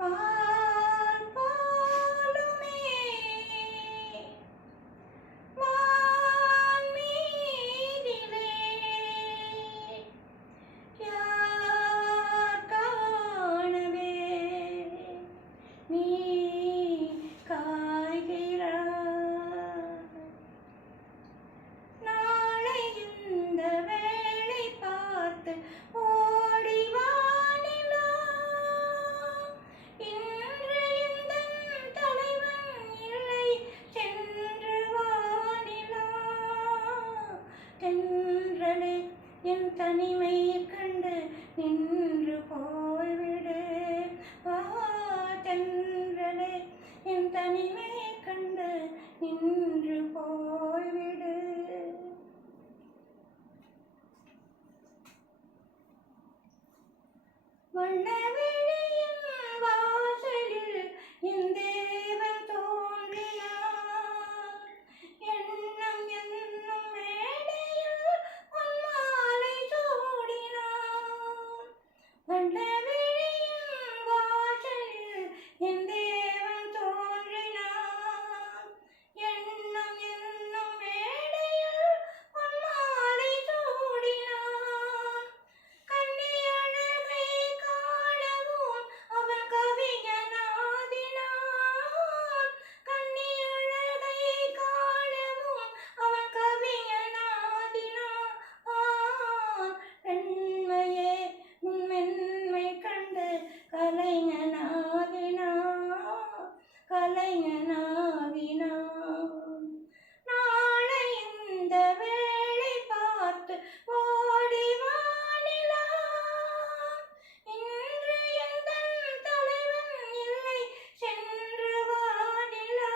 பால் போலுமே வான் மீதிலே யார் காணவே நீ காய்கிறாய். நாளை இந்த வேளை பார்த்து ஓடி வானிலா. இன்று எந்தன் தலைவன் இல்லை சென்று வானிலா. தென்றலே என் தனிமையைக் கண்டு நின்று போய்விடு. தென்றலே என் தனிமையைக் கண்டு நின்று போய்விடு. வண்ணவெளியின் வாசலில் என் தேவன் தோன்றினார். எண்ணம் என்னும் மேடையில் உன் மாலை சூடினார். வண்ணவெளியின் வாசலில் என் தேவன் தோன்றினார். எண்ணம் என்னும் மேடையில் உன் மாலை சூடினார். கன்னியழகை காணவும் அவன் கவிஞனாதினான். கன்னியழகை காணவும் அவன் கவிஞனாதினான். பெண்மையே உன் மென்மை கண்டு கலைஞனாகினான். கலைஞனாகினான். நாளை இந்த வேளை பார்த்து ஓடி வானிலா. இன்று எந்தன் தலைவன் இல்லை சென்று வானிலா.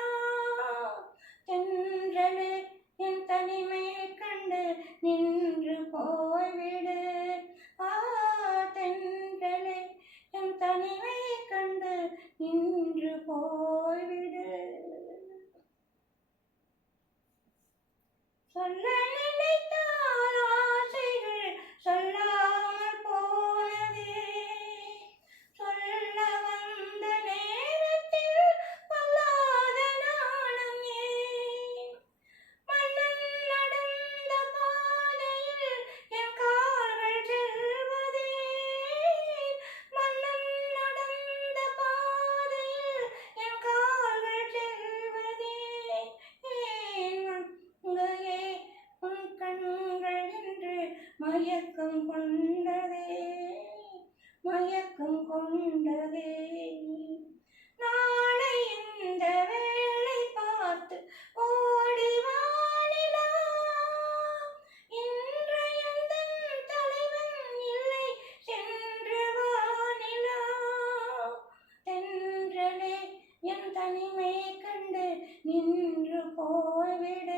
தென்றலே என் தனிமையைக் கண்டு நின்று போய்விடு. தென்றலே என் தனிமையைக் கண்டு நின்று போய்விடு. சொல்ல நினைத்தால் ஆசைகள் சொல்லாமல் போனதே. சொல்ல வந்த நேரத்தில் பொல்லாத நாணம் ஏன்? மன்னன் நடந்த பாதையில் என் கால்கள் செல்வதே. மன்னன் நடந்த பாதையில் என் கால்கள் செல்வதே. ஏன் அங்கேயே உன் கண்கள் என்று மயக்கம் கொண்டதே. மயக்கம் கொண்டதே. நாளை இந்த வேளை பார்த்து ஓடி வானிலா. இன்று எந்தன் தலைவன் இல்லை சென்று வானிலா. தென்றலே என் தனிமையைக் கண்டு நின்று போய்விடு.